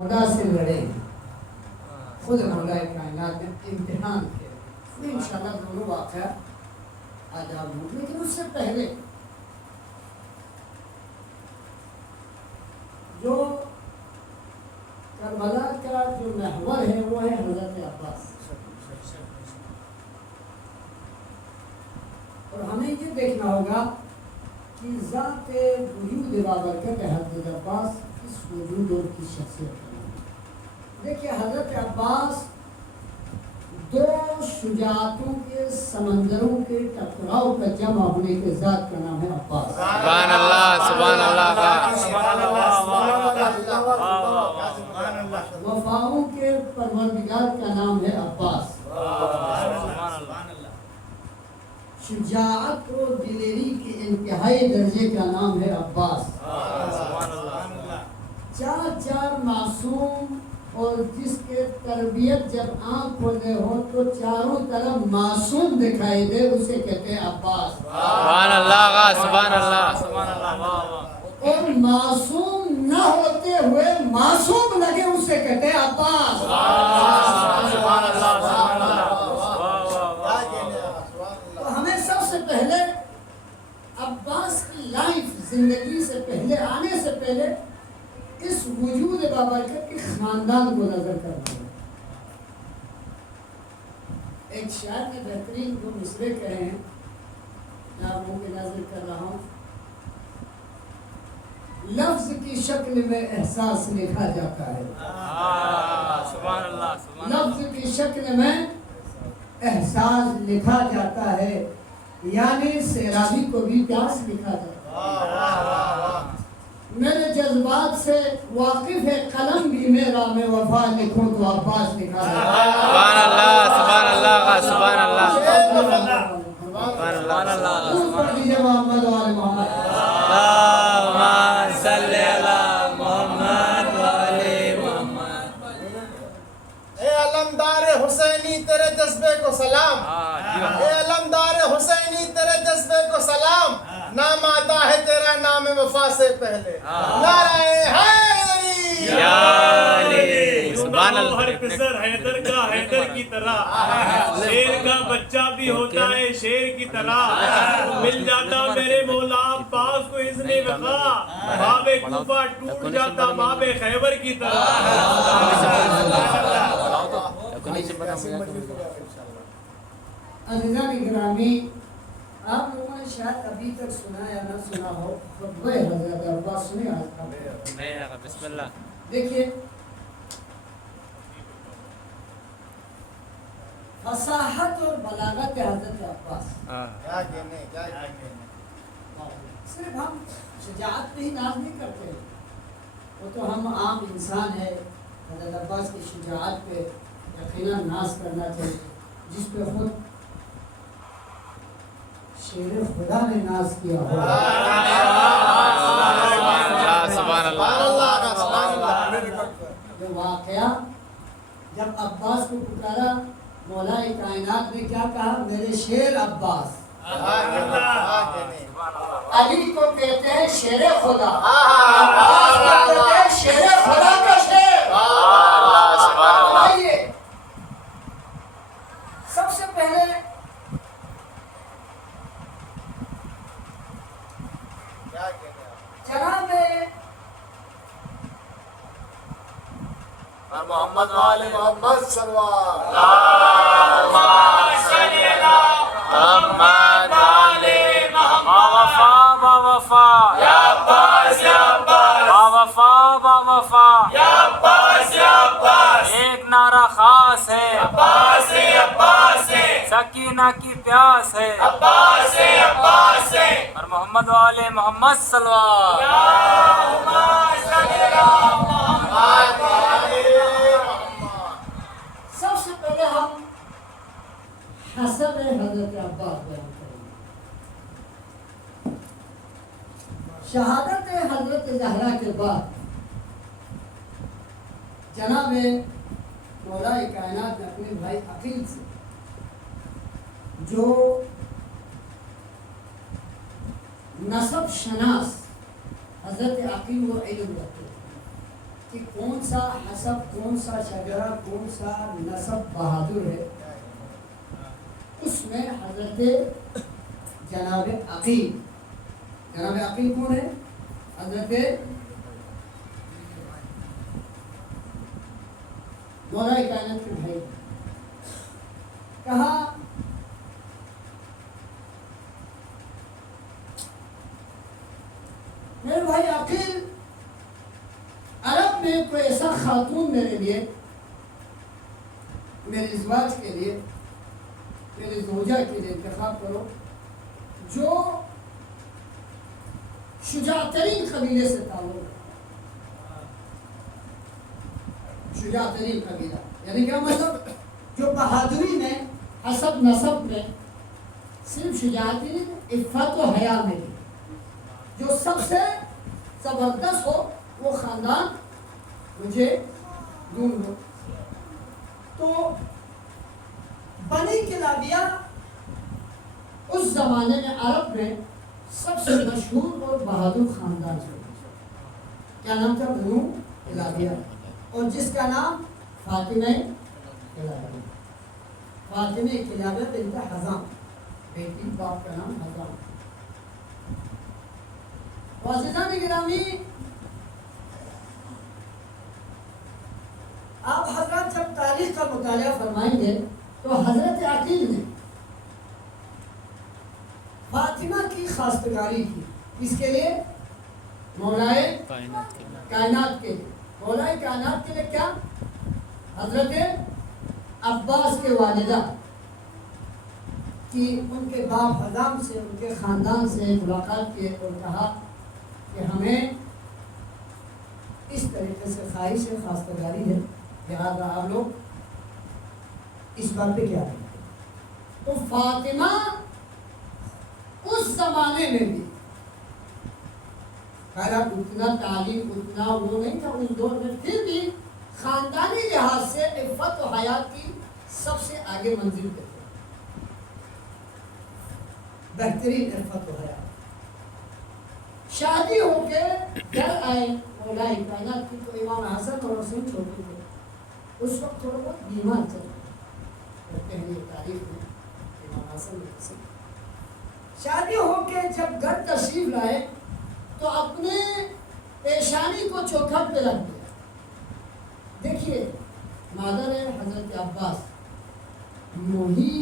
خدا سے لڑے خود مولا کائنات نے امتحان کیا انشاءاللہ دونوں واقعہ آداب ہوں، لیکن اس سے پہلے جو کربلا کا جو محور ہے وہ ہے حضرت عباس، اور ہمیں یہ دیکھنا ہوگا کہ ذات وجود بابرکت حضرت عباس اس وجود اور کی شخصیت ہے۔ دیکھیے حضرت عباس دو شجاعتوں کے سمندروں کے ٹکراؤ کا جمع ہونے کے ذات کا نام ہے عباس۔ سبحان اللہ سبحان اللہ وفاؤں کے پروردگار کا نام ہے عباس۔ شجاعت و دلیری کے انتہائی درجے کا نام ہے عباس۔ چار معصوم اور جس کے تربیت جب آنکھ کھولے ہو تو چاروں طرف معصوم دکھائی دے اسے کہتے ہیں عباس۔ سبحان اللہ سبحان اللہ سبحان اللہ۔ اور معصوم نہ ہوتے ہوئے معصوم لگے اسے کہتے ہیں عباس۔ سبحان اللہ سبحان اللہ۔ تو ہمیں سب سے پہلے عباس کی لائف زندگی سے پہلے آنے سے پہلے اس وجود بابرکت کے خاندان کو نظر کرنا ہے۔ ایک شاعر نے بہترین دو مصرے کہے ہیں، میں آپ لوگوں کی نظر کر رہا ہوں۔ لفظ کی شکل میں احساس لکھا جاتا ہے، سبحان اللہ سبحان اللہ۔ لفظ کی شکل میں احساس لکھا جاتا ہے، یعنی سیلابی کو بھی پیاس لکھا جاتا ہے۔ میرے جذبات سے واقف ہے قلم بھی میرا، میں وفا لکھوں تو عباس لکھا ہے۔ سبحان اللہ سبحان اللہ سبحان اللہ سبحان اللہ۔ محمد وآل محمد۔ اللہم صلی علی محمد وآل محمد۔ اے علمدار حسینی تیرے جذبے کو سلام، اے علمدار حسینی تیرے جذبے کو سلام، نام آتا ہے تیرا نام وفا سے پہلے، نعرہ حیدری یا علی۔ سبحان اللہ۔ ہر پسر حیدر کا حیدر کی طرح، شیر کا بچہ بھی ہوتا ہے شیر کی طرح، مل جاتا میرے مولا عباس کو اذن وفا، باب کوفہ ٹوٹ جاتا باب خیبر کی طرح۔ عزیزان گرامی، آپ لوگوں نے شاید ابھی تک سنا یا نہ سنا ہو خطبہ حضرت عباس سنے آج کا؟ بسم اللہ۔ دیکھیے فصاحت اور بلاغت حضرت عباس، کیا کہنے کیا کہنے۔ صرف ہم شجاعت پہ ہی ناز نہیں کرتے، وہ تو ہم عام انسان ہے، حضرت عباس کی شجاعت پہ یقیناً ناز کرنا چاہیے، جس پہ خود شیر خدا نے ناز کیا ہو۔ سبحان اللہ۔ یہ واقعہ جب عباس کو پکارا، مولا کائنات نے کیا کہا؟ میرے شیر عباس۔ علی کو کہتے ہیں شیر خدا، عباس کو کہتے ہیں شیر خدا کا شیر۔ آئیے سب سے پہلے جناب محمد وآل محمد صلی اللہ محمد وآل محمد۔ وفا با وفا یا عباس یا عباس، با وفا با وفا یا عباس یا عباس، ایک نعرہ خاص ہے عباس ہے عباس ہے، سکینہ کی پیاس ہے عباس ہے عباس ہے، اور محمد وآل محمد صلی اللہ علیہ سب سے پہلے ہم حسب حضرت عباس بیان کریں گے۔ شہادت حضرت زہرا کے بعد جناب مولا کائنات نے اپنے بھائی عقیل سے جو نسب شناس حضرت عقیل و علم رکھتے کہ کون سا حسب، کون سا شجرہ، کون سا نسب بہادر ہے، اس میں حضرت جناب عقیل. جناب عقیل کون ہے؟ حضرت مولا کائنات کے بھائی. کہا میرے بھائی عقیل، عرب میں کوئی ایسا خاتون میرے لیے، میرے ازواج کے لیے، میرے زوجہ کے لیے انتخاب کرو جو شجاع ترین قبیلے سے تعلق ہے. شجاع ترین قبیلہ یعنی کیا مطلب؟ جو بہادری میں، حسب نسب میں، صرف شجاعت ہی نہیں، عفت و حیا میں بھی جو سب سے زبردست ہو، وہ خاندان مجھے ڈھونڈو. تو بنی کلابیہ اس زمانے میں عرب میں سب سے مشہور اور بہادر خاندان سے. کیا نام تھا؟ بنو کلابیہ. اور جس کا نام فاطمہ کلابیہ. فاطمہ کلابیہ بنت حزام، بیٹی باپ کا نام حزام. معززان گرامی، آپ حضرات جب تاریخ کا مطالعہ فرمائیں گے تو حضرت عقیل نے فاطمہ کی خواستگاری کی. اس کے لیے مولائے کائنات کے لیے. مولائے کائنات کے لیے کیا؟ حضرت عباس کے والدہ کی ان کے باپ حزام سے، ان کے خاندان سے ملاقات کی اور کہا کہ ہمیں اس طریقے سے خواہش ہے، خواستگاری ہے، لہٰذا آپ لوگ اس بات پہ کیا کریں. تو فاطمہ اس زمانے میں بھی اتنا تعلیم، اتنا وہ نہیں تھا اس دور میں، پھر بھی خاندانی لحاظ سے عفت و حیات کی سب سے آگے منزل پہ تھے. بہترین عفت و حیات. شادی ہو کے گھر آئے مولا کائنات کی، تو امام حسن اور حسین چھوٹے تھے. اس وقت تھوڑا بہت بیمار چل رہے، پہلی تاریخ میں امام حسن اور حسین شادی ہو کے جب گھر تشریف لائے تو اپنے پیشانی کو چوکھٹ پہ رکھ دیا. دیکھیے مادر حضرت عباس یوں ہی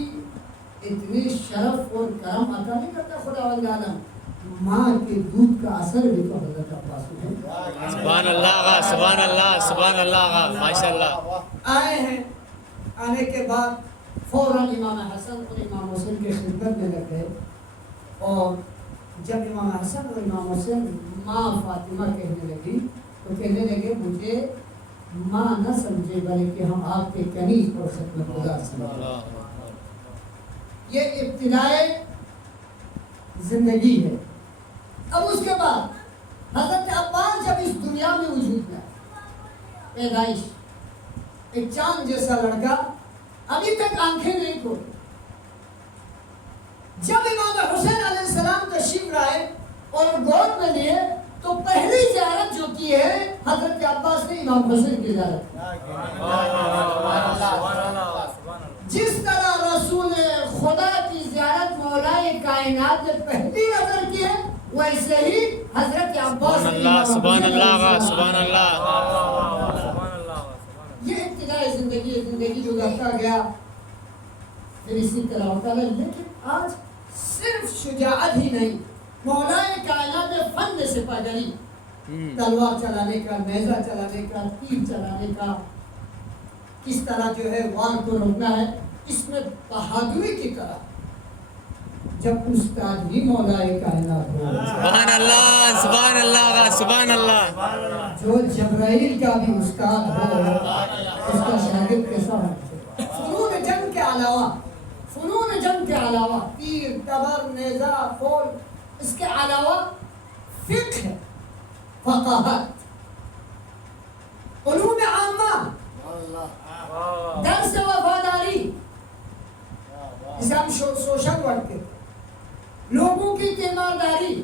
اتنی شرف اور کرم عطا نہیں کرتا خداوند عالم. ماں کے دودھ کا اثر بھی تو حضرت عباس میں. سبحان اللہ، سبحان اللہ، سبحان اللہ، ماشاء اللہ. آئے ہیں، آنے کے بعد فوراً امام حسن اور امام حسین کی خدمت میں لگ گئے. اور جب امام حسن اور امام حسین ماں فاطمہ کہنے لگی تو کہنے لگے مجھے ماں نہ سمجھے بلکہ ہم آپ کے کنیز اور خدمت گزار سمجھے. یہ ابتدائے زندگی ہے. اب اس کے بعد حضرت عباس جب اس دنیا میں وجود میں پیدائش، ایک چاند جیسا لڑکا، ابھی تک آنکھیں نہیں کھولی. جب امام حسین علیہ السلام تشریف لائے اور گود میں لیے تو پہلی زیارت جو کی ہے حضرت عباس نے امام حسین کی زیارت. جس طرح رسول خدا کی زیارت مولا کائنات نے پہلی نظر کی ہے، ویسے ہی حضرت عباس نے سبحان اللہ، سبحان اللہ. یہ ابتدائی زندگی ہے. زندگی گزرتا گیا پھر اسی طرح ہوتا ہے. لیکن آج صرف شجاعت ہی نہیں، مولا کائنات نے فن میں سپاہی، تلوار چلانے کا، نیزہ چلانے کا، تیر چلانے کا، کس طرح جو ہے وار کو روکنا ہے، اس میں بہادری کی طرح جب استاد ہی مولا کائنات ہو. سبحان اللہ، سبحان اللہ، سبحان اللہ. جو جبرائیل کا بھی استاد ہو اس کا شاگرد کیسا ہے؟ فنون جنگ کے علاوہ، فنون جنگ کے علاوہ تیر، تبر، نیزہ، فول، اس کے علاوہ فقہ، فقاہت، علوم عامہ، درس وفاداری، جسے ہم سوشل ورک کہتے ہیں، لوگوں کی تیمارداری،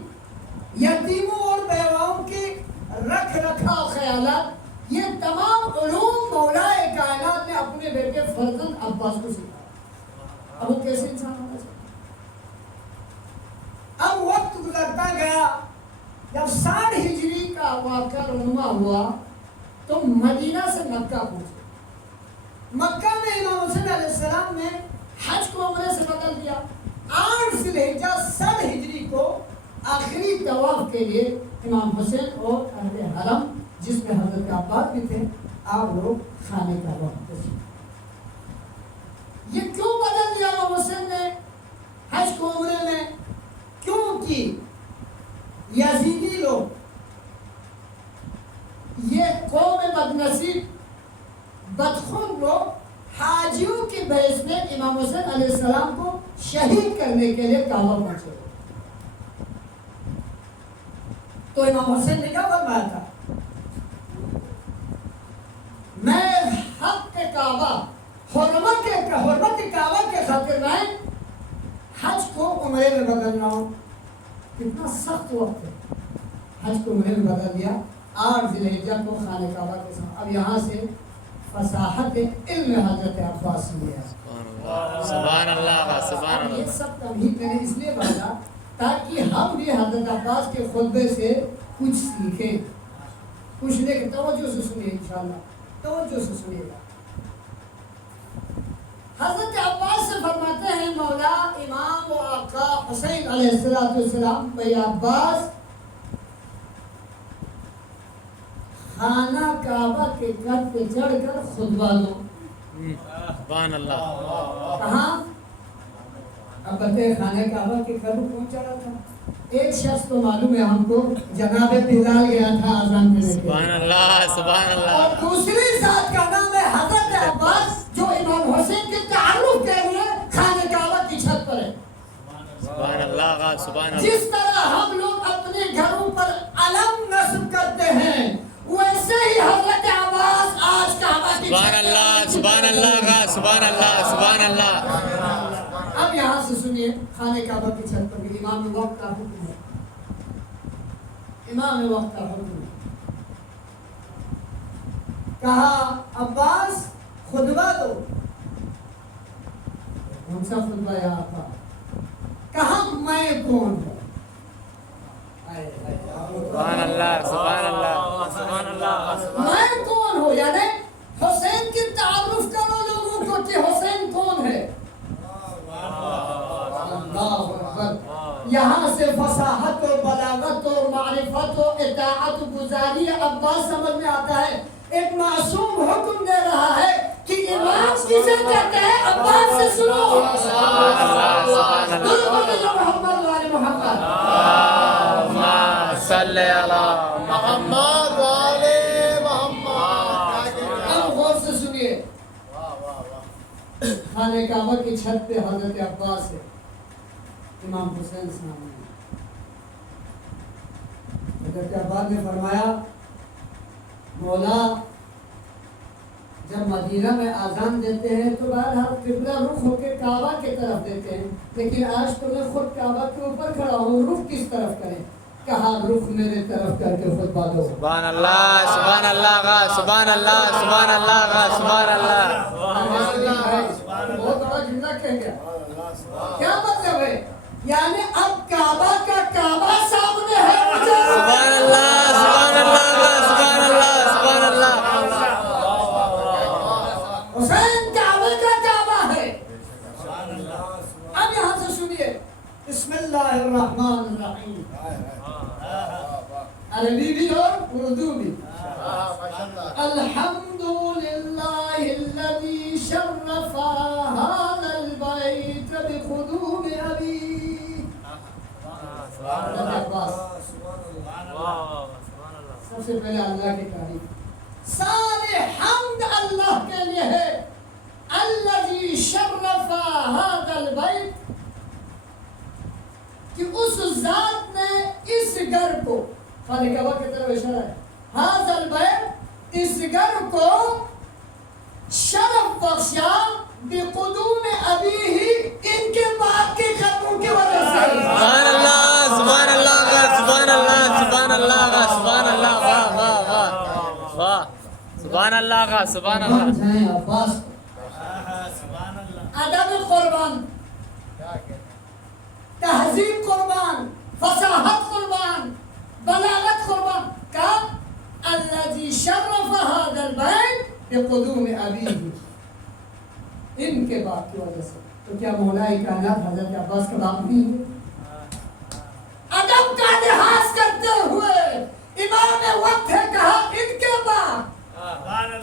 یتیموں اور بیواؤں کی رکھ رکھاؤ خیالات، یہ تمام علوم مولا کائنات نے اپنے بیٹے فرزند عباس کو سکھایا. اب وہ کیسے انسان ہونا چاہیے؟ اب وقت گزرتا گیا، جب 60 ہجری کا واقعہ رونما ہوا تو مدینہ سے مکہ پہنچے. مکہ میں امام حسین علیہ السلام نے حج کو عمرے سے بدل دیا. 8 ذی الحجہ 60 ہجری کو آخری طواف کے لیے امام حسین اور اہل حرم جس میں حضرت عباس بھی تھے آپ لوگ خانے کا وقت تھے. یہ کیوں بدل دیا امام حسین نے حج کو عمرے میں؟ کیونکہ یزیدی لوگ، یہ قوم بدنصیب بدخون لوگ حاجیوں کی بحث میں امام حسین علیہ السلام کو شہید کرنے کے لیے کعبہ پہنچے. تو امام حسین نے کیا فرمایا تھا؟ میں حق کے کعبہ، حرمت کعبہ کے خاطر میں حج کو عمرے میں بدل رہا ہوں. کتنا سخت وقت ہے. حج کو عمرے میں بدل دیا. 8 ذی الحجہ کو خانہ کعبہ کے ساتھ. اب یہاں سے فصاحت علم حضرت عباس نے ہے. سبحان اللہ سبحان اللہ. یہ سب تمہید میں نے اس لیے بتایا تاکہ ہم بھی حضرت عباس کے خطبے سے کچھ سیکھیں، کچھ لے کے توجہ سے سنیے. انشاءاللہ توجہ سے سنیے گا. حضرت عباس سے فرماتے ہیں مولا امام و آقا حسین علیہ السلام، بھائی عباس خانہ کعبہ کے قد پہ چڑھ کر خطبہ دو. سبحان اللہ. کہاں؟ اب بتائیں خانہ کعبہ کے قد پہنچا رہا تھا. ایک شخص تو معلوم ہے ہم کو، جناب بلال گیا تھا اذان دینے کے لیے. سبحان اللہ سبحان اللہ. اور دوسری ذات کا نام ہے حضرت عباس جو امام حسین کے تعارف کے لیے خانہ کعبہ کی چھت پر ہے. سبحان اللہ سبحان اللہ. جس طرح ہم لوگ اپنے گھروں پر علم نصب کرتے ہیں ویسے ہی حضرت عباس آج کعبہ کی سبحان اللہ سبحان اللہ سبحان اللہ سبحان اللہ. اب یہاں سے سنیے خانہ کعبہ کی چھت پر بھی امام وقت کا حکم ہے. امام وقت کا حکم ہے. کہا عباس خطبہ دو. کون سا خطبہ ہے آپ کا؟ کہا میں کون ہوں. سبحان اللہ سبحان اللہ سبحان اللہ. میں کون ہوں یعنی حسین کی تعارف کرو لوگوں کو کہ حسین کون ہے. اللہ اکبر. یہاں سے فصاحت و بلاغت و معرفت و اطاعت و گزاری عباس سمجھ میں آتا ہے. ایک معصوم حکم دے رہا ہے کہ امام کسے کہتے ہیں عباس سے سنو. محمد وعلی محمد صلی علی محمد والے محمد. اب غور سے سنیے. خانہ کعبہ کی چھت پہ حضرت عباس ہے، امام حسین سامنے. حضرت عباس نے فرمایا مولا جب مدینہ میں اذان دیتے ہیں تو بہرحال قبلہ رخ ہو کے کعبہ کی طرف دیتے ہیں، لیکن آج تو میں خود کعبہ کے اوپر کھڑا ہوں، رخ کس طرف کریں؟ کہا رخ میرے طرف کر کے خطبہ دو. سبحان اللہ سبحان اللہ سبحان اللہ سبحان اللہ سبحان اللہ. بہت بڑا جملہ کہہ گیا. کیا مطلب ہے؟ یعنی اب کعبہ کا کعبہ سامنے ہے مجھے. سبحان اللہ سبحان اللہ سبحان اللہ سبحان اللہ. حسین کعبہ کا کعبہ ہے. اب یہاں سے سنیے بسم اللہ الرحمن الرحیم. عربی بھی اور اردو بھی. الحمدللہ الذی شرف هذا البیت بقدوم ابی. سب سے پہلے اللہ کی تعریف. سارے حمد اللہ کے لیے ہے. الذی شرف هذا البیت، کہ اس ذات نے اس گھر کو، خانہ کعبہ کی طرف اشارہ ہے، هذا البیت اس گھر کو شرف بخشا بقدوم ابیہ، ان کے باپ کے قدموں کی وجہ سے. سبحان اللہ سبحان اللہ سبحان اللہ سبحان اللہ سبحان اللہ. واہ واہ واہ واہ. سبحان اللہ کا سبحان بن اللہ. جائیں عباس کو. سبحان اللہ. ادب قربان، تہذیب قربان، فصاحت قربان، بلاغت قربان. کا الذي شرف هذا البيت بقدوم ابيه. ان کے باپ کی وجہ سے. تو کیا مولا کائنات حضرت عباس کا باپ نہیں ہے؟ ادب کا لحاظ کرتے ہوئے امام وقت ہے کہا ان کے باپ.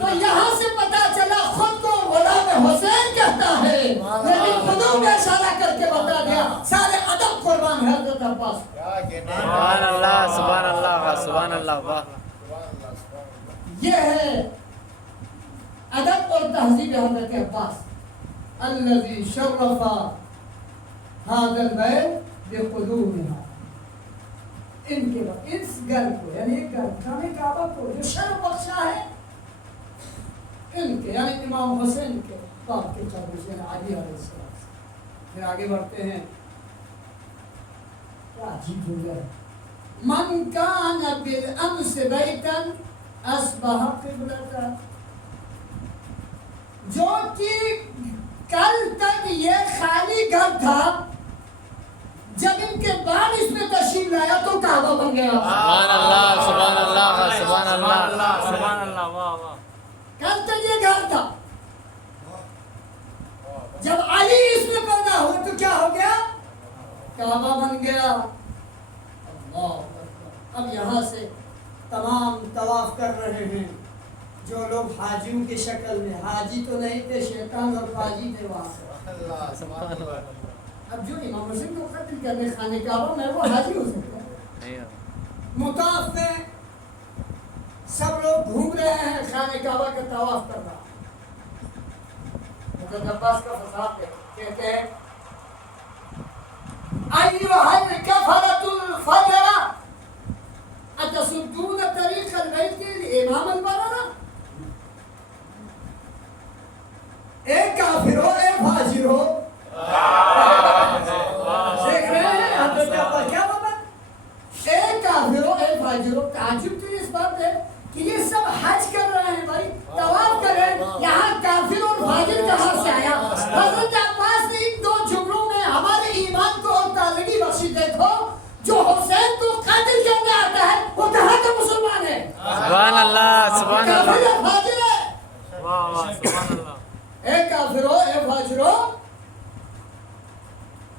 تو یہاں سے پتا چلا خود کو غلام حسین کہتا ہے، لیکن خودوں میں اشارہ کر کے بتا دیا سارے ادب قربان ہے حضرت عباس. سبحان اللہ سبحان اللہ کا سبحان اللہ. واہ. یہ ہے ادب اور تہذیب حضرت عباس. الذي شرف هذا البيت بقدومها. ان کے بعد اس گھر کو یعنی گھر خانہ کعبہ کو جو شرف بخشا ہے ان کے یعنی امام حسین کے باپ کے قبر سے علی علیہ السلام. پھر آگے بڑھتے ہیں. کیا عجیب ہو گیا. من کان بالامس بیتا اصبح قبلتا. جو کہ کل تک یہ خالی گھر تھا، جب ان کے بعد اس میں تشریف لایا تو کعبہ بن گیا. سبحان اللہ سبحان اللہ سبحان اللہ سبحان اللہ. واہ واہ. کل تک یہ گھر تھا، جب علی اس میں پیدا ہوئے تو کیا ہو گیا؟ کعبہ بن گیا. اللہ اکبر. اب یہاں سے تمام طواف کر رہے ہیں جو لوگ حاجیوں کی شکل میں. حاجی تو نہیں تھے، شیطان اور فاجی تھے وہاں سے. اب جو امام حسین کو قتل کرنے خانے کعبہ میں وہ حاجی ہو سکتا ہے. مطاف میں سب لوگ گھوم رہے ہیں، خانے کعبہ کا طواف کر رہا. حضرت عباس کا فساد کہتے ہیں ایھا الکفرۃ الفجر اتسدون طریق البیت الامام البررہ. اے کافرو اے فاجرو. دیکھ رہے ہیں حضرت عباس کیا بات. اے کافرو اے فاجرو. تعجب تو اس بات ہے کہ یہ سب حج کر رہے ہیں بھائی، طواف کر رہے ہیں، یہاں کافر اور فاجر کہاں سے آیا؟ حضرت عباس نے ان دو جملوں میں ہمارے ایمان کو اور تازگی بخشی. دیکھو جو حسین کو قاتل کرنے آتا ہے وہ کہاں کا مسلمان ہے؟ سبحان اللہ سبحان کافر اللہ. اور فاجر ہے. واہ واہ سبحان اللہ. اے کافرو اے فاجرو،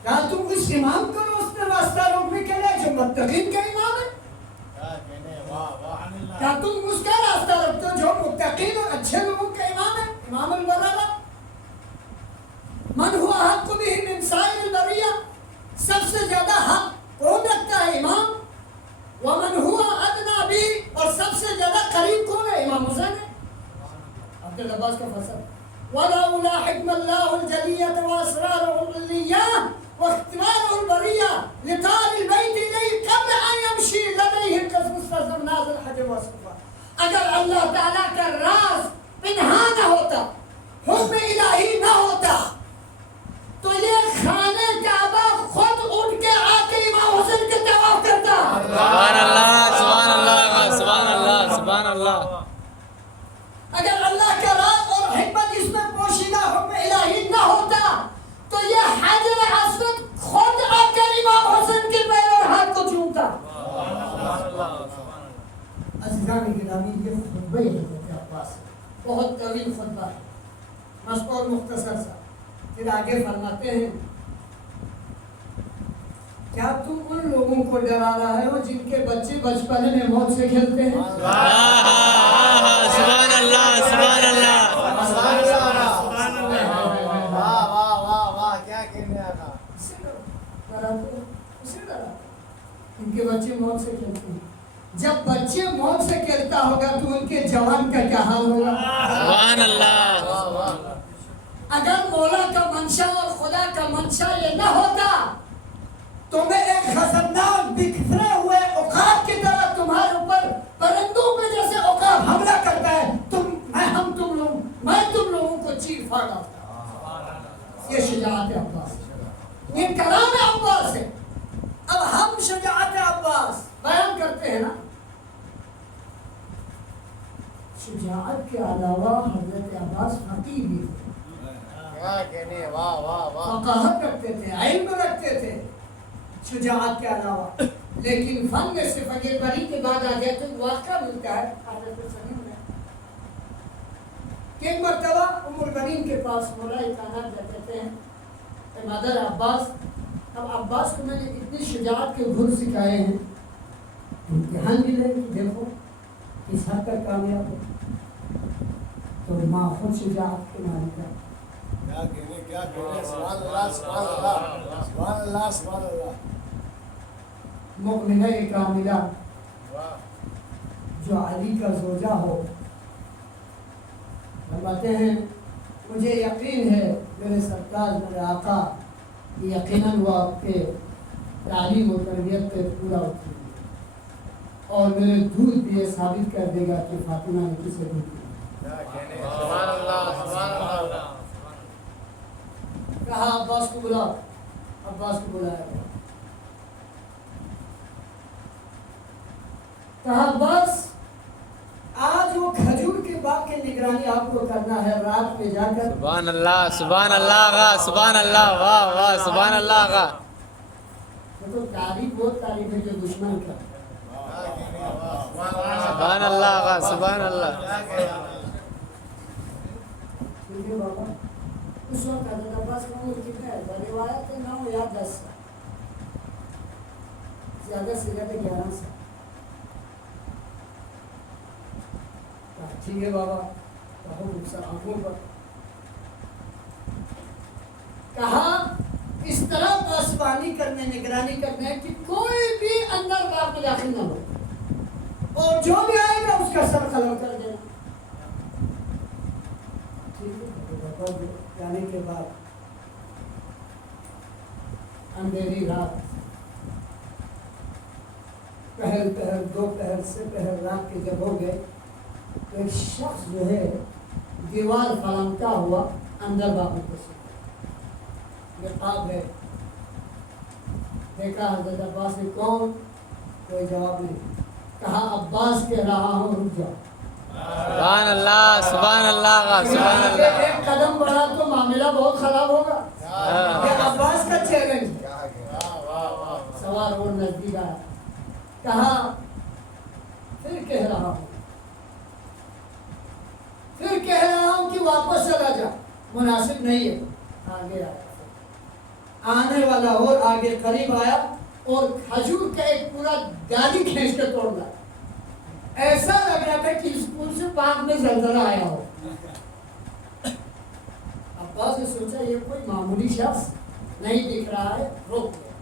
کیا تم اس امام کو اس نے راستہ روکنے کے لیے جو متقین کا امام ہے؟ کیا تم اس کا راستہ رکھتے ہو جو متقین اور اچھے لوگوں کا امام ہے، امام البررہ؟ من ہوا حق بھی من سائر البریہ. سب سے زیادہ حق کون رکھتا ہے؟ امام. ومن ہوا ادنا بھی، اور سب سے زیادہ قریب کون ہے؟ امام حسین ہے. عبد العباس کا فصل ولولا حکم اللہ الجلیۃ واسرارہ العلیہ واختبار البریہ لطال البیت الیہ قبل ان یمشی لدیہ القسم السلسل نازل حجر وصفہ. اگر اللہ تعالیٰ کا راز پنہاں نہ ہوتا، حکم الہی نہ ہوتا، تو یہ خانہ کعبہ خود اٹھ کے آ کے امام حسین کے طواف کرتا. سبحان اللہ سبحان اللہ سبحان اللہ سبحان اللہ. اگر اللہ کا راز اور حکمت اس میں پوشیدہ حکم الہی نہ ہوتا تو یہ حجر اسود خود آ کر امام حسین کے پیر اور ہاتھ کو چومتا. عزیزان گرامی، یہ خطبہ ہی حضرت عباس ہے، بہت طویل خطبہ ہے، مشق اور مختصر سا. پھر آگے فرماتے ہیں کیا تم ان لوگوں کو ڈرا رہے ہو جن کے بچے بچپنے میں موت سے کھیلتے ہیں؟ سبحان اللہ سبحان اللہ. ان کے بچے موت سے کھیلتے ہیں. جب بچے موت سے کھیلتا ہوگا تو ان کے جوان کا کیا حال ہوگا؟ سبحان اللہ. اگر مولا کا منشا اور خدا کا منشا یہ نہ ہوتا تو میں ایک خطرناک بکھرے ہوئے عقاب کی طرح تمہارے اوپر پرندوں پہ جیسے عقاب حملہ کرتا ہے میں تم لوگوں کو چیر پھاڑ ڈالتا. یہ شجاعت عباس، یہ کلام عباس ہے. اب ہم شجاعت عباس بیان کرتے ہیں نا. شجاعت کے علاوہ حضرت عباس فقیہ بھی تھے، کیا کہنے، واہ واہ واہ. فقاہت رکھتے تھے، علم رکھتے تھے شجاعت کے علاوہ. لیکن فن میں سے فقیر بری کے بعد آ گیا تو واقعہ ملتا ہے حضرت سلیم میں کہ ایک مرتبہ ام البنین کے پاس مولا کائنات کہتے ہیں اے مادر عباس، اب عباس کو میں نے اتنی شجاعت کے گھر سکھائے ہیں، امتحان بھی لے کہ دیکھو کس حد تک کامیاب ہو. تو ماں خود شجاعت کے مالک ہے. کیا کہنے، کیا کہنے. سبحان اللہ، سبحان اللہ، سبحان اللہ، سبحان اللہ. مؤمنہ کاملہ واہ. جو علی کا زوجہ ہو، فرماتے ہیں مجھے یقین ہے میرے سرکار میرے آقا یقیناً وہ آپ کے تعلیم و تربیت پہ پورا اترے گا اور میرے دودھ بھی یہ ثابت کر دے گا کہ فاطمہ نے کسے دودھ دیا. کیا کہنے. سبحان اللہ، سبحان اللہ. کہا عباس کو بلاؤ. عباس کو بلایا گیا. کہا عباس آج وہ کھجور کے باغ کی نگرانی آپ کو کرنا ہے. رات میں جا کر سبحان اللہ، سبحان اللہ آقا، سبحان اللہ، واہ واہ، سبحان اللہ آقا. وہ تو تعریف وہ تعریف ہے جو دشمن کا. سبحان اللہ آقا، سبحان اللہ. ٹھیک ہے بابا. اس وقت حضرت عباس کا عمر کتنا ہے؟ روایت ہے 9 یا 10 سال، زیادہ سے زیادہ 11 سال. ٹھیک ہے بابا. آنکھوں پر کہا اس طرح پاسبانی کرنے نگرانی کرنے کہ کوئی بھی اندر باغ میں داخل نہ ہو اور جو بھی آئے گا اس کا سر قلم کر دینا. ٹھیک ہے. جانے کے بعد اندھیری رات، پہر دوپہر سے پہر رات کے جب ہو گئے تو ایک شخص جو ہے دیوار فلنکا ہوا اندر باغ کو نقاب ہے. دیکھا حضرت عباس نے کون؟ کوئی جواب نہیں. کہا عباس کہہ رہا ہوں رک جاؤ. سبحان اللہ، سبحان اللہ آقا، سبحان اللہ. ایک قدم بڑھا تو معاملہ بہت خراب ہوگا. یہ عباس کا چیلنج. سوار وہ نزدیک آیا. کہا پھر کہہ رہا ہوں کہ واپس چلا جا، مناسب نہیں ہے. آگے آیا، آنے والا اور آگے قریب آیا اور کھجور کا ایک پورا ڈالی کھینچ کے توڑ دیا. ایسا لگ رہا تھا کہ اسکول سے پاک میں زلزلہ آیا ہو. عباس نے سوچا یہ کوئی معمولی شخص نہیں دکھ رہا ہے. روک گیا.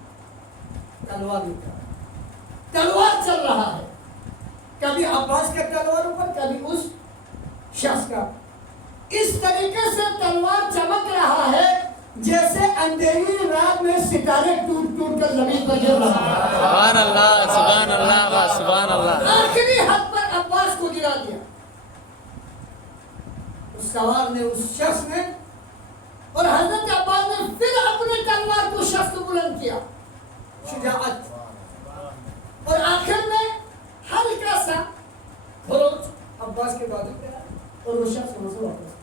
تلوار دکھ رہا ہے، تلوار چل رہا ہے. کبھی عباس کے تلوار اوپر، کبھی اس شخص کا. اس طریقے سے تلوار چمک رہا ہے جیسے اندھیری رات میں ستارے ٹوٹ ٹوٹ کر زمین پر گر رہا ہے. سبحان اللہ، سبحان اللہ، سبحان اللہ. آخری حد پر عباس کو گرا دیا. اس سوار نے، اس شخص نے، اور حضرت عباس نے پھر اپنے تلوار کو شخص کو بلند کیا. شجاعت. اور آخر میں ہلکا سا خروج عباس کے بازو پہ آیا اور وہ شخص وہاں سے واپس.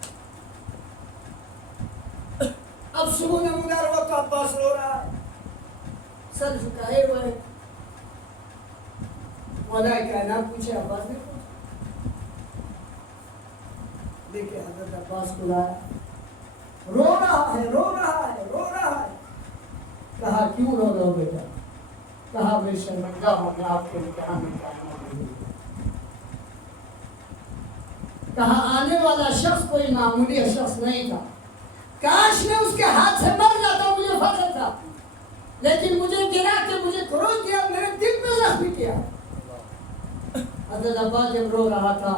اب صبح نمودار ہوا تو عباس رو رہا ہے، سر جھکائے ہوئے. مولا کائنات پوچھے، عباس نے پوچھا. دیکھے حضرت عباس کو لایا. رو رہا ہے، رو رہا ہے، رو رہا ہے. کہا کیوں رو رہے ہو بیٹا؟ کہا میں شرمندہ ہوں، میں آپ کے امتحان میں کامیاب نہیں. کہا آنے والا شخص کوئی معمولی شخص نہیں تھا. کاش میں اس کے ہاتھ سے مر جاتا، مجھے فخر تھا، لیکن مجھے گرا کے مجھے خروج دیا، میرے دل میں زخمی کیا. حضرت عباس جب رو رہا تھا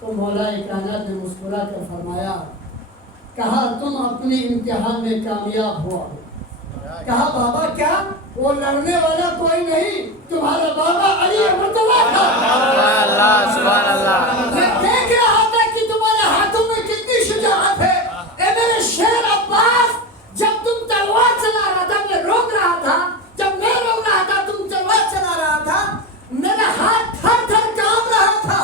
تو مولا کائنات نے مسکرا کر فرمایا، کہا تم اپنے امتحان میں کامیاب ہوا ہو. کہا بابا کیا؟ وہ لڑنے والا کوئی نہیں، تمہارا بابا علی مرتضیٰ تھا. سبحان اللہ، سبحان اللہ. میں دیکھ رہا تھا کہ تمہارے ہاتھوں میں کتنی شجاعت ہے. اے میرے شیر عباس، جب تم تلوار چلا رہا تھا میں روک رہا تھا، جب میں روک رہا تھا تم تلوار چلا رہا تھا. میرا ہاتھ تھر تھر کانپ رہا تھا.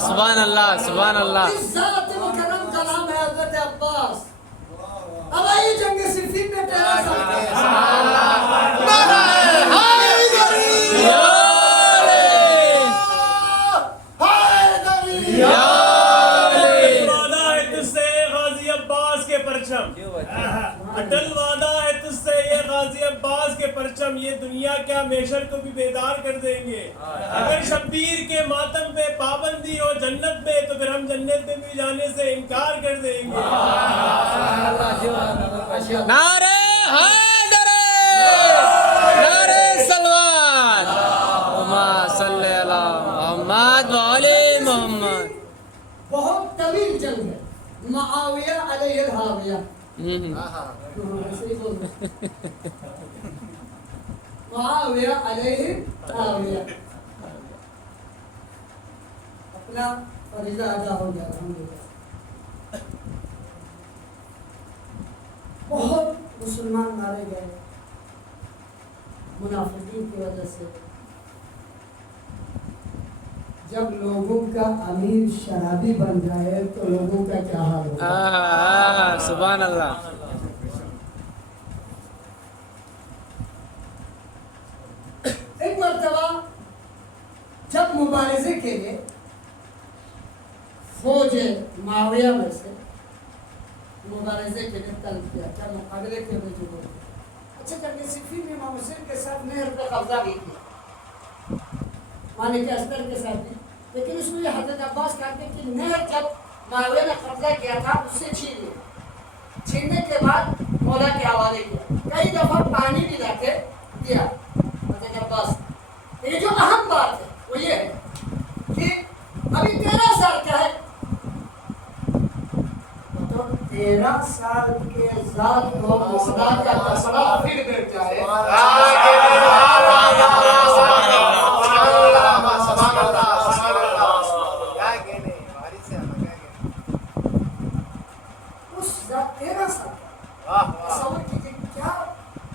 سبحان اللہ سبحان اللہ. اس ذات مکرم کا نام ہے حضرت عباس. اب آئیے جنگ صفین میں 13 سال کے وعدہ ہے تجھ سے غازی عباس کے پرچم. اٹل وعدہ ہے تجھ سے یہ غازی عباس کے پرچم. یہ دنیا کیا میشر کو بھی بیدار کر دیں گے. اگر شبیر کے ماتم پہ پابندی ہو جنت میں تو پھر ہم جنت میں بھی جانے سے انکار کر دیں گے. نعرے حیدر، نعرے سلوات، اللہم صلی علی محمد و علی محمد. بہت طویل جنگ ہے. معاویہ علیہ الحاویہ. ایسے ہی بول رہے ہیں. معاویہ علیہ الحاویہ. اپنا فریضہ ادا ہو گیا الحمدللہ. بہت مسلمان مارے گئے منافقین کی وجہ سے. جب لوگوں کا امیر شرابی بن جائے تو لوگوں کا کیا حال ہوگا. سبحان اللہ. ایک مرتبہ جب مبارزے کے لیے فوج معاویہ میں سے مبارزے کے لیے طلب کیا، کیا مقابلے کے لیے جو لوگ. اچھا جنگ صفین میں امام حسین کے ساتھ نہر پہ قبضہ بھی کیا، مالک اسکر کے ساتھ بھی. لیکن اس میں یہ حضرت عباس کہتے ہیں کہ نہر جب معاویہ نے قبضہ کیا تھا اس سے چھین لیا. چھیننے کے بعد مولا کے حوالے کیا. کئی دفعہ پانی بھی لا کے دیا حضرت عباس. یہ جو اہم بات ہے وہ یہ ہے کہ ابھی 13 سال کا ہے تو 13 سال کے ذات کو مولا کا تصور پھر بیٹھ جائے. اس ذات 13 سال تصور کیجیے کیا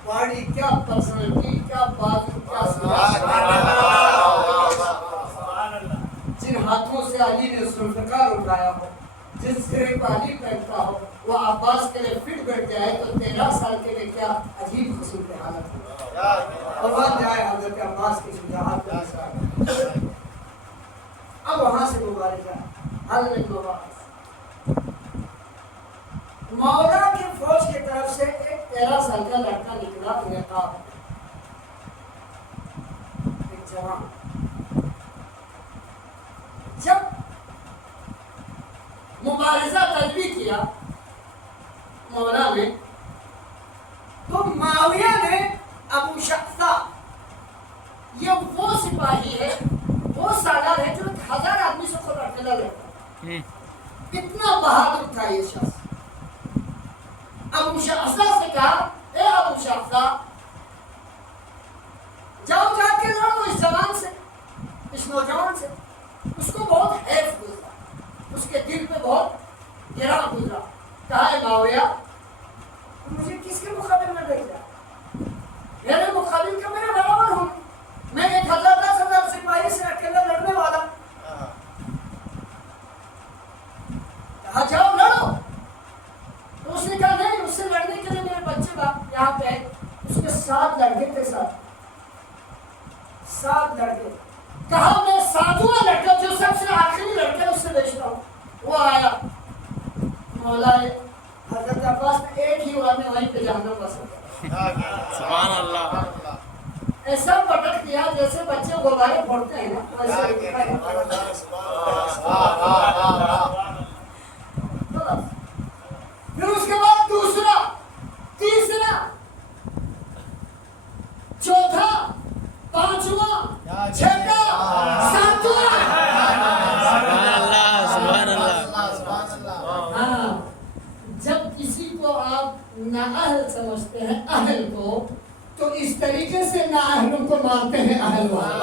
باڈی، کیا پرسنالٹی، کیا بات، کیا جن ہاتھوں سے علی نے ذوالفقار اٹھایا ہو، جس سرے کو علی پہنتا ہو، وہ عباس کے لیے فٹ بیٹھ جائے تو 13 سال کے لیے کیا عجیب قسم کی حالت ہے. اور بات جائے حضرت عباس کی شجاعت. اب وہاں سے مبارزہ حل میں مبارز مولا کی فوج کی طرف سے ایک 13 سال کا لڑکا نکلا. نقاب ایک جوان. جب مبارزہ طلبی کیا مولا نے تو معاویہ نے ابو شقفہ، یہ وہ سپاہی ہے، وہ سالار ہے جو 1000 آدمی سے خود اکیلا لڑتا. اتنا بہادر تھا یہ شخص. ابو شقفہ سے کہا اے ابو شقفہ جاؤ جا کے لڑو اس جوان سے، اس نوجوان سے. اس کو بہت حیف گزرا، اس کے دل پہ بہت گرا گزرا. کہا ہے معاویہ مجھے کس کے مقابل میں دیکھ رہا؟ میرے مقابل کا میرے برابر ہوں. میں 1000 سپاہی سے اکیلا لڑنے والا. کہا جاؤ لڑو. تو اس نے کہا نہیں، اس سے لڑنے کے لیے میرے بچے یہاں پہ آئے. اس کے 7 لڑکے تھے، 7 لڑکے. کہا میں 7واں لڑکا جو سب سے آخری لڑکا اس سے بیچتا ہوں. وہ آیا مولا حضرت عباس نے ایک ہی وار میں وہیں پہ جہنم بسا. سبحان اللہ. ایسا پٹک دیا جیسے بچے غبارے پھوڑتے ہیں نا ویسے. پھر اس کے بعد دوسرا، تیسرا، چوتھا، 5واں، 6واں، 7واں. سبحان اللہ. ہاں، جب کسی کو آپ نااہل سمجھتے ہیں اہل کو تو اس طریقے سے نااہلوں کو مارتے ہیں اہل والے.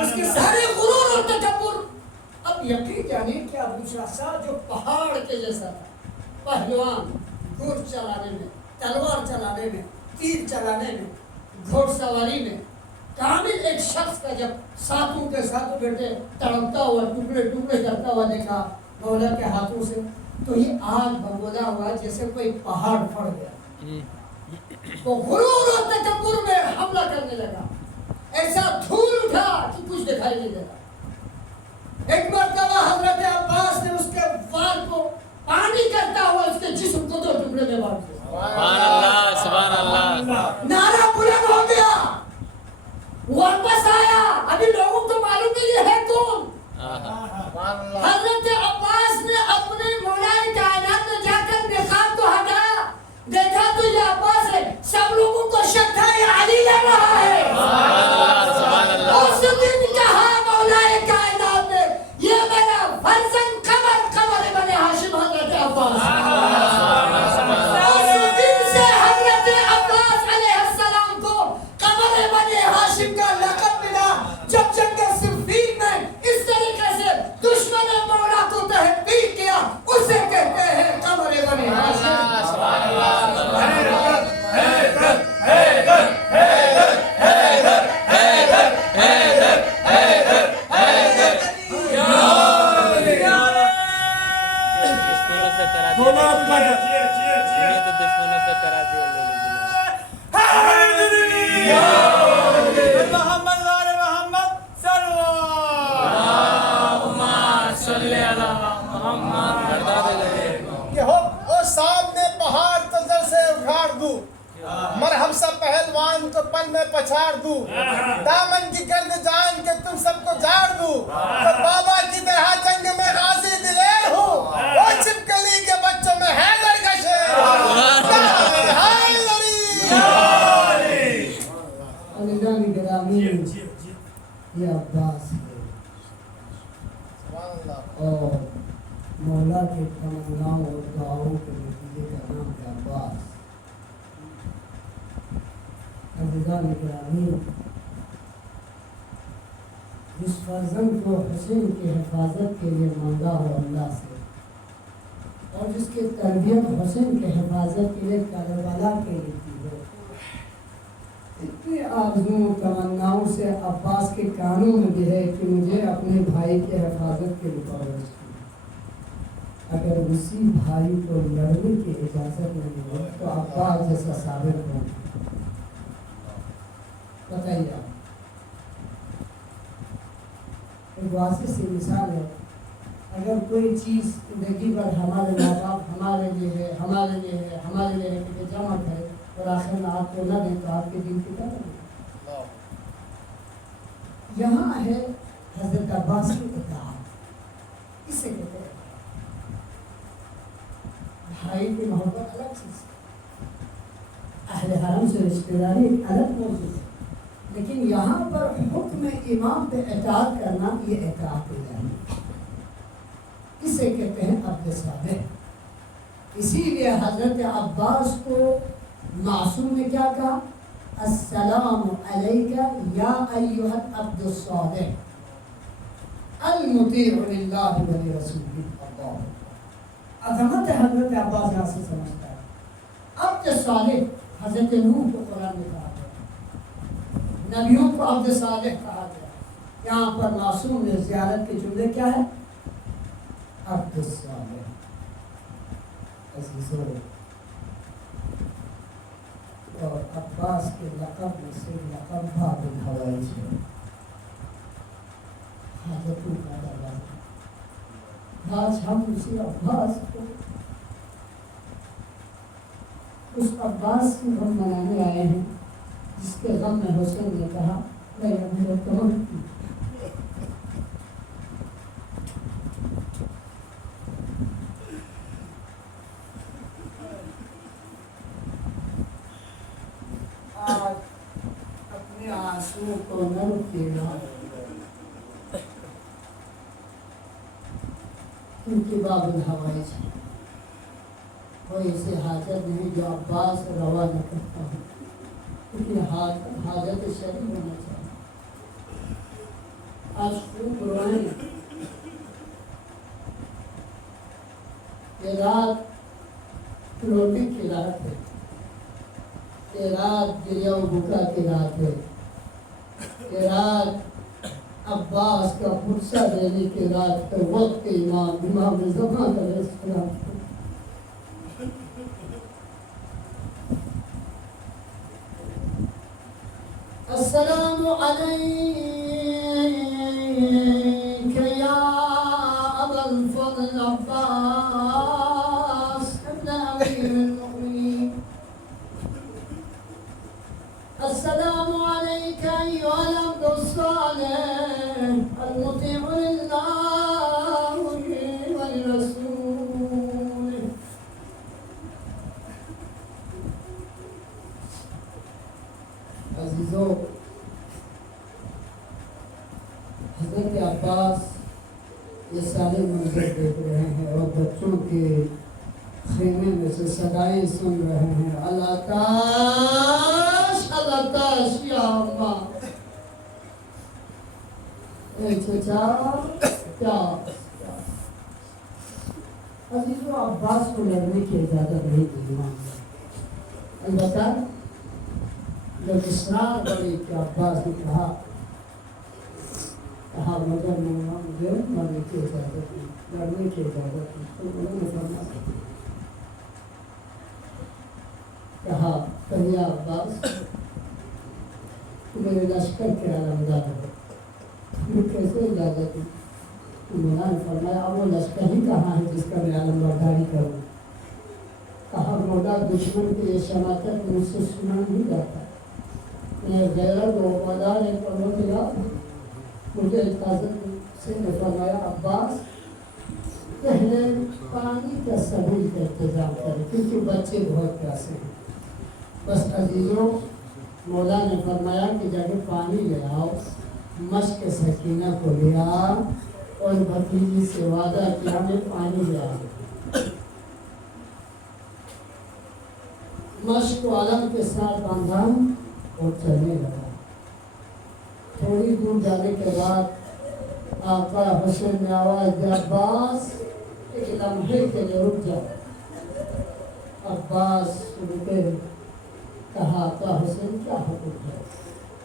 اس کے سارے غرور اور تکبر. اب یقین جانیے کہ ابو شاہ جو پہاڑ کے جیسا تھا، پہلوان، گھوڑ چلانے میں، تلوار چلانے میں، تیر چلانے میں، گھوڑ سواری میں کامل ایک شخص کا جب ساتوں کے ساتوں بیٹے تڑپتا ہوا ٹکڑے ٹکڑے کرتا ہوا دیکھا مولا کے ہاتھوں سے، تو یہ آگ بگولا ہوا جیسے کوئی پہاڑ پھڑ گیا، وہ غرور و تکبر میں حملہ کرنے لگا، ایسا دھول اٹھا کہ کچھ دکھائی نہیں دیتا۔ ایک مرتبہ حضرت عباس نے اس کے وال کو پانی کرتا ہوا اس کے جسم کو دو ٹکڑے میں بانٹ دیا۔ سبحان اللہ سبحان اللہ، نعرہ بلند ہو گیا، واپس آیا، ابھی لوگوں کو معلوم نہیں یہ ہے کون۔ حضرت عباس نے اپنے مولا کائنات میں جا کر نقاب کو ہٹایا، دیکھا تو یہ عباس ہے، سب لوگوں کو شک تھا یہ علی لے رہا ہے۔ اس دن کہا مولا کائنات نے یہ میرا فرزند قمر قمر بن ہاشم حضرت عباس۔ اس دن سے حضرت عباس علیہ السلام کو قمر بن ہاشم کا لقب ملا۔ جب جنگ صفین میں اس طریقے سے دشمن مولا کو تحقیر کیا، اسے کہتے ہیں قمر بن ہاشم۔ کہ ہو او سامنے پہاڑ تجر سے اکھاڑ دوں، مرہم سا پہلوان کو پل میں پچھاڑ دوں، دامن کی گرد جان کے تم سب کو جاڑ دوں، تو بابا کی طرح جنگ میں غازی دلیر ہوں، وہ چھپکلی کے بچوں میں حیدر کا شیر علیزان گرامی، یہ عباس ہے اور مولا کے تمناؤں اور دعاؤں کے نتیجے کا نام ہے عباس۔ علیزان گرامی، جس فرزند کو حسین کی حفاظت کے لیے مانگا ہو اللہ سے، اور جس کی تربیت حسین کے حفاظت کے لیے کربلا کے لیے کی ہو، اتنی آرزوؤں تمناؤں سے عباس کے کانوں میں بھی ہے کہ مجھے اپنے بھائی کے حفاظت کے لیے پرورش کی۔ اگر اسی بھائی کو لڑنے کی اجازت نہیں ہو تو عباس جیسا صابر کون بتائیے آپ؟ ایک واضح سی مثال ہے، اگر کوئی چیز زندگی بھر ہمارے ماں باپ ہمارے لیے ہے ہمارے لیے ہے ہمارے لیے ہے کہ جمع کرے اور آخر میں آپ کو نہ دیں تو آپ کے دل کی طرح یہاں ہے حضرت عباس کی اطاعت، اسے کہتے ہیں بھائی کی محبت الگ چیز ہے، اہل حرم سے رشتہ داری ایک الگ موضوع ہے، لیکن یہاں پر حکم امام پہ اطاعت کرنا یہ اطاعت الہی، اسے کہتے ہیں عبد صالح۔ اسی لیے حضرت عباس کو معصوم نے کیا کہا؟ السلام علیک یا ایھا العبد الصالح المطیع للہ ولرسولہ۔ عظمت حضرت عباس یہاں سے سمجھتا ہے۔ عبد صالح حضرت نوح کو قرآن میں کہا گیا، نبیوں کو عبد صالح کہا گیا، یہاں پر معصوم نے زیارت کے جملے کیا ہے؟ عبد الصالح۔ عزیزو، اور عباس کے لقب میں سے لقب باب الحوائج ہے، حاجتوں کا دروازہ۔ آج ہم اسی عباس کو، اس عباس کی غم منانے آئے ہیں جس کے غم میں حسین نے کہا میں میرا کمر آج اپنے آنسو کو نہ رکیے گا، کیونکہ باب الحوائج ہے، کوئی ایسی حاجت نہیں جو عباس روا نہ کرتا ہوں، لیکن حاجت شریف ہونا چاہیے۔ آج خوب روئیں، یہ رات روٹی کی رات ہے، یہ رات گریا و بکا کی رات ہے، کہ رات عباس کا فرصہ دینے کے رات کے وقت کے امام زمان علیہ السلام السلام علیک یا ابا الفضل عباس ابن امیر المؤمنین السلام علیک ایھا العبد الصالح المطیع للہ ولرسولہ. عزیزو، حضرت عباس یہ سارے منظر دیکھ رہے ہیں اور بچوں کے خیمے میں سے صدائیں سن رہے ہیں. اللہ تاش یا اماں اے چچا کیا. عزیزو، عباس کو لڑنے کی اجازت نہیں دی. البتہ جب اصرار بڑی کہ عباس نے کہا مگر مولا مجھے مرنے کی اجازت نہیں، لڑنے کی اجازت نہیں، تو انہوں نے فرمایا کہا کہیے عباس میرے لشکر کے علمدار ہو. کیسے اجازت دی؟ مولا نے فرمایا اب وہ لشکر ہی کہاں ہے جس کا میں علمبرداری کروں. کہا مولا دشمن کی یہ شماتت مجھ سے سنا نہیں جاتا. میں غیرت و وفادار ایک پروردگار ہوں. مجھے حفاظت سے نے فرمایا عباس پہلے پانی کا سبیل کا انتظام کرے کیونکہ بچے بہت پیاسے ہیں. بس عزیزوں، مولا نے فرمایا کہ جب پانی لے آؤ، مشق سکینہ کو لے آ اور بھتیجی سے وعدہ کیا میں پانی لے آؤں. مشق کو علم کے ساتھ باندھا اور چلنے لگا. تھوڑی دور جانے کے بعد آقا حسین نے آواز دیا عباس ایک لمحے کے لیے رک جاؤ. عباس رکے. کہا آقا حسین کیا حکم ہے؟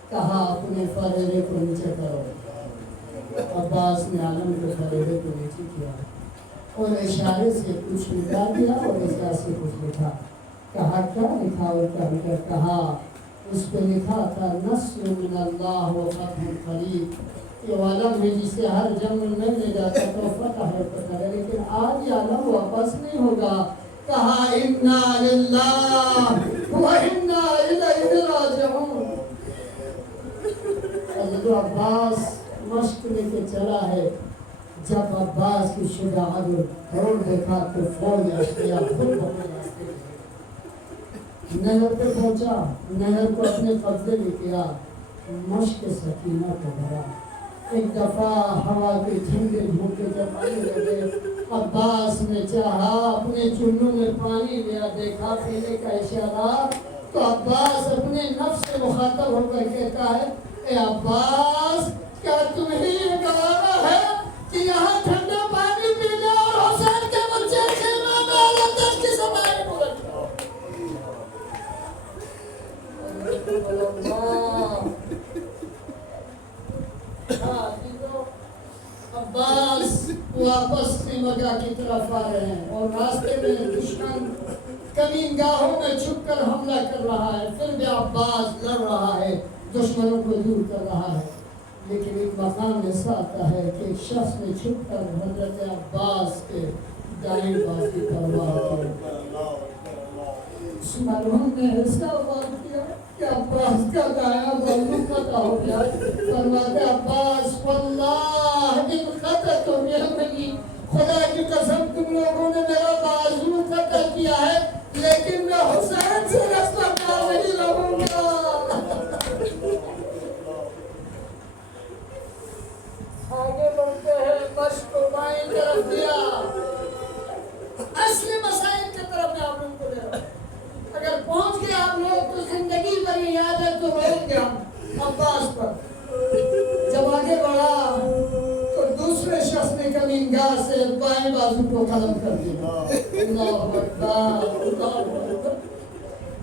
کہا اپنے فریرے کو نیچے کرو. عباس نے عالم کے فریرے کو نیچے کیا اور اشارے سے کچھ نکال دیا اور اشارے سے کچھ لکھا. کہا کیا لکھا اور کیا لکھا؟ کہا اس پہ لکھا تھا نصر من اللہ و فتح قریب. یہ عالم ہے جسے ہر جنگ میں لے جاتا تو فتح ہے پتہ ہے، لیکن آج یہ عالم واپس نہیں ہوگا. کہا انا للہ و انا الیہ راجعون. حضرت عباس مشق لے کے چلا ہے. جب عباس کی شجاعت دوڑ دیکھا تو فوج اشیا خود بہت راستے نہر پہ پہنچا. نہر کو اپنے قبضے میں کیا. مشق سکینہ کو بھرا. ایک دفعہ ہوا کے ٹھنڈے جھونکے جب آنے لگے، عباس نے چاہا اپنے چنوں میں پانی لیا، دیکھا پینے کا اشارہ تو عباس اپنے نفس سے مخاطب ہو کر کہتا ہے اے عباس، کیا تمہیں یہ گوارا ہے کہ یہاں ٹھنڈا پانی پینے اور حسین کے بچے خیمہ میں علمدار کی سمائی کو رکھا؟ عباس واپس مکہ کی طرف آ رہے ہیں اور راستے میں دشمن کمین گاہوں میں چھپ کر حملہ کر رہا ہے. پھر بھی عباس لڑ رہا ہے، دشمنوں کو دور کر رہا ہے. لیکن ایک مقام ایسا آتا ہے کہ ایک شخص نے چھپ کر حضرت عباس کے دائیں بازو کی پرواہ کی. اس مرحوم نے ایسا وار کیا کہ عباس کا دائیں بازو قطع ہو گیا. فرماتے عباس واللہ ان قطع تو میری، خدا کی قسم تم لوگوں نے میرا بازو قطع کیا ہے لیکن میں حسین سے رستہ پار نہیں رہوں گا. آگے بڑھتے ہیں. مشق کو بائیں طرف دیا. اصل مسائل کی طرف میں آپ لوگوں کو دے رہا ہوں. اگر پہنچ گئے آپ لوگ تو زندگی بھر یاد ہے تو رہیں گے ہم عباس پر. جب آگے بڑھا تو دوسرے شخص نے کمینگاہ سے بائیں بازو کو قلم کر دیا. اللہ اکبر، اللہ اکبر.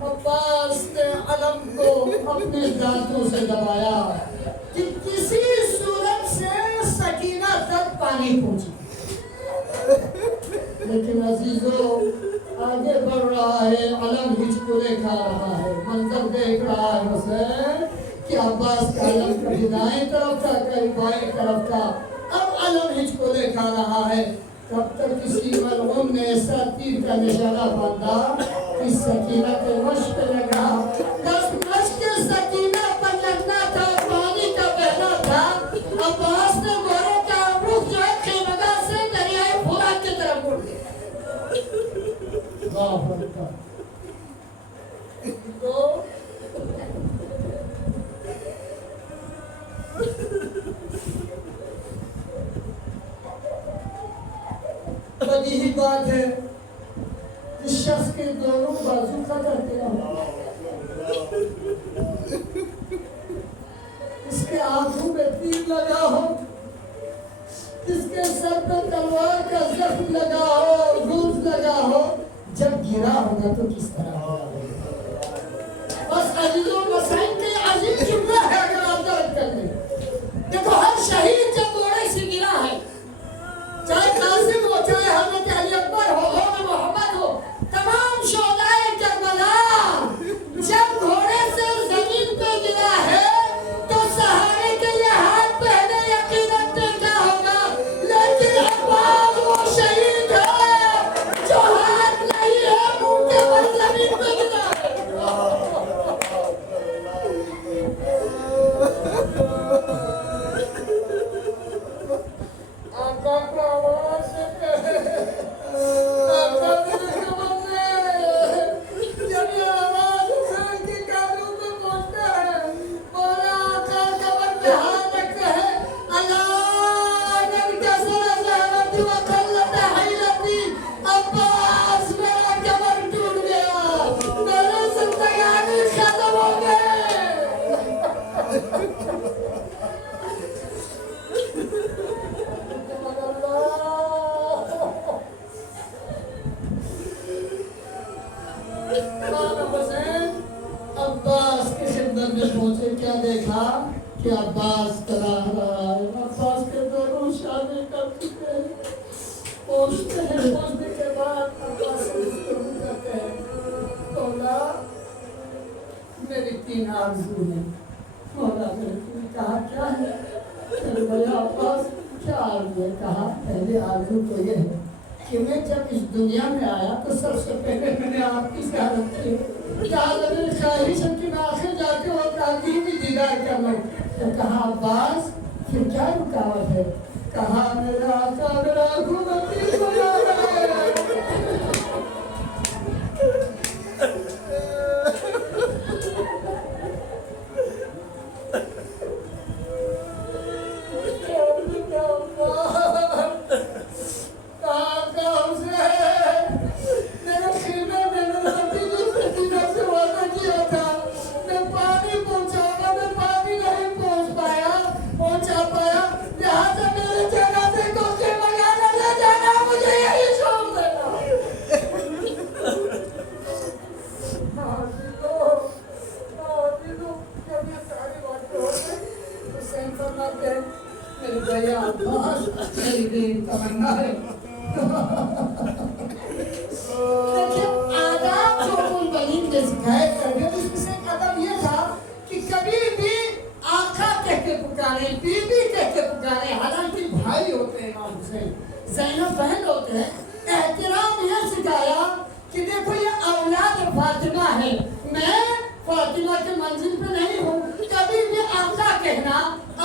عباس نے علم کو اپنے دانتوں سے دبایا. کہ کسی صورت سے سکینہ تک پانی پہنچے. لیکن عزیزو آگے بڑھ رہا ہے, علم ہچکولے کھا رہا ہے, منظر دیکھ رہا ہے حسین کہ عباس کا علم کبھی دائیں طرف تھا کبھی بائیں طرف تھا, اب علم ہچکولے کھا رہا ہے. تب تک کسی ملعون نے ایسا تیر کا نشانہ باندھا کہ سکینہ کے مشق پہ لگا, بس مشق سکینہ پر لگنا تھا, پانی کا بہنا تھا. عباس نے گورے کا رخ جو ہے خیمگاہ سے دریائے فرات کی طرف مڑ گیا. اللہ اکبر. تو بدیہی بات ہے اس شخص کے دونوں بازو کا کرتے ہیں, اس کے آنکھوں میں تیر لگا ہو, اس کے سر پہ تلوار کا زخم لگا ہو, گوز لگا ہو, جب گرا ہوگا تو کس طرح ہوگا. بس عزیزوں مسائل کے عظیم جملہ ہے اگر آپ درد کر لیں. دیکھو ہر شہید جب گھوڑے سے گرا ہے, چاہے قاسم ہو, چاہے حضرت علی اکبر ہو, محمد ہو, تمام شہدائے کربلا جب گھوڑے سے زمین پہ گرا ہے تو سہارے کے لیے ہاتھ پہنے یقیناً دیکھا ہوگا. لیکن عباس وہ شہید ہے جو ہاتھ نہیں ہے, منہ کے بل زمین پہ گرا ہے. آقا کا آواز سے کہے, آقا میرے خبر میں جب یہ آواز حسین کی کانوں پہ پہنچتا ہے, مولا آقا قبر پہ ہاتھ رکھتے ہیں, اللہ ننکسر زہرتی و قلت حیلتی, عباس میرا قبر ٹوٹ گیا, میرے زندگانی ختم ہو گئے. عباس کی خدمت میں پہنچے, کیا دیکھا کہ عباس کرا رہا ہے. عباس کے دونوں شادی کر چکے ہیں. پہنچتے ہیں, پہنچنے کے بعد عباس سے گفتگو کرتے ہیں, مولا میری 3 آرزو ہیں. مولا نے کہا کیا ہے؟ میرے بھائی عباس کیا آرزو ہے؟ کہا پہلے آرزو تو یہ ہے کہ میں جب اس دنیا میں آیا تو سب سے پہلے میں نے آپ کی زیارت کی. میری خواہش ہے کہ میں آخر جا کے وہ تعلیمی دیدار کر لوں. تو کہا عباس پھر کیا رکاوٹ ہے؟ کہا میرا آقا میرا آنکھوں میں تیر لگا رہا ہے. زینب بہن ہوتے ہیں, احترام یہ سکھایا کہ دیکھو یہ اولاد فاطمہ ہے, میں فاطمہ کے منزل پہ نہیں ہوں. کبھی بھی آقا کہنا,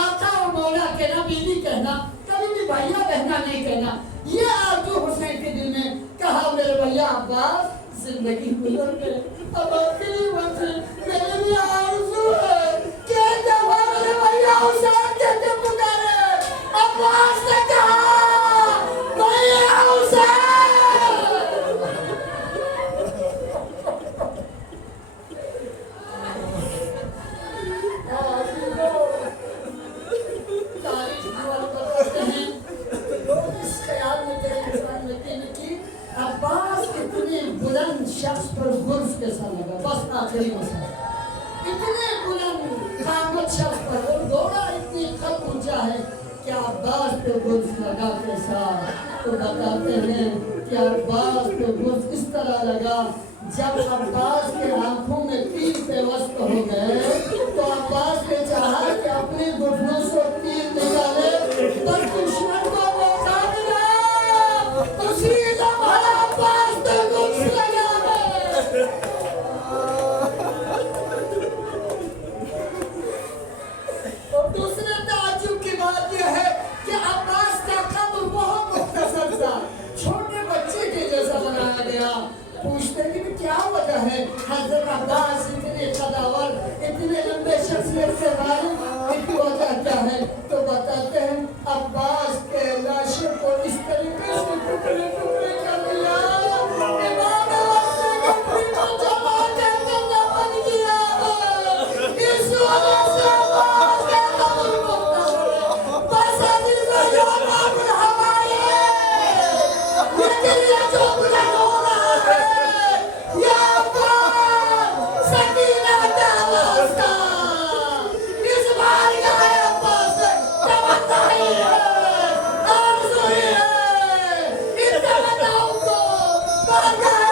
آقا اور مولا کہنا, بیوی کہنا, کبھی بھی بھیا بہنا نہیں کہنا. یہ آرزو حسین کے دل میں. کہا میرے بھیا عباس زندگی گزر گئے, اب آخری وقت میرے لیے آرزو ہے کہ جب میرے بھیا حسین کہتے پکارے. عباس نے کہا بھیا حسین. عباس اتنی بلند شخص پر غرض کے ساتھ لگا, بس آخری مسئلہ اتنے بلند قامت شخص پر اور دوڑا اتنی قد اونچا ہے کہ عباس پہ گلف لگا کے ساتھ تو بتاتے ہیں کہ عباس پہ گلف اس طرح لگا جب عباس کے آنکھوں میں تیر پیوست ہو گئے تو عباس نے چاہا کہ اپنے گھٹنوں سے تیر نکالے پر دشمن کو موقع ملا اسی لمحہ عباس پہ گلف لگا ہے اور دوسرے تعجب کی بات یہ ہے کہ عباس کا قبر بہت مختصر تھا چھوٹے بچے کے جیسا بنایا گیا پوچھتے کہ کیا وجہ ہے حضرت عباس اتنے قداور اتنے لمبے شخصیت سے معلوم ان کی وجہ کیا ہے تو بتاتے ہیں عباس کے لاشے کو اس طریقے سے ٹکڑے ٹکڑے کر دیا امام وقت نے اپنی کو جمع کر کے دفن کیا اس وجہ سے عباس کے قبر مختصر ہے بس عزیز جو قابل ہمارے لیکن یہ جو بلند ہو رہا ہے یا عباس سکینہ عباس کا اس بار گاہ عباس سے تمنا ہی ہے آرزو ہی ہے اس تمنا کو بار گاہ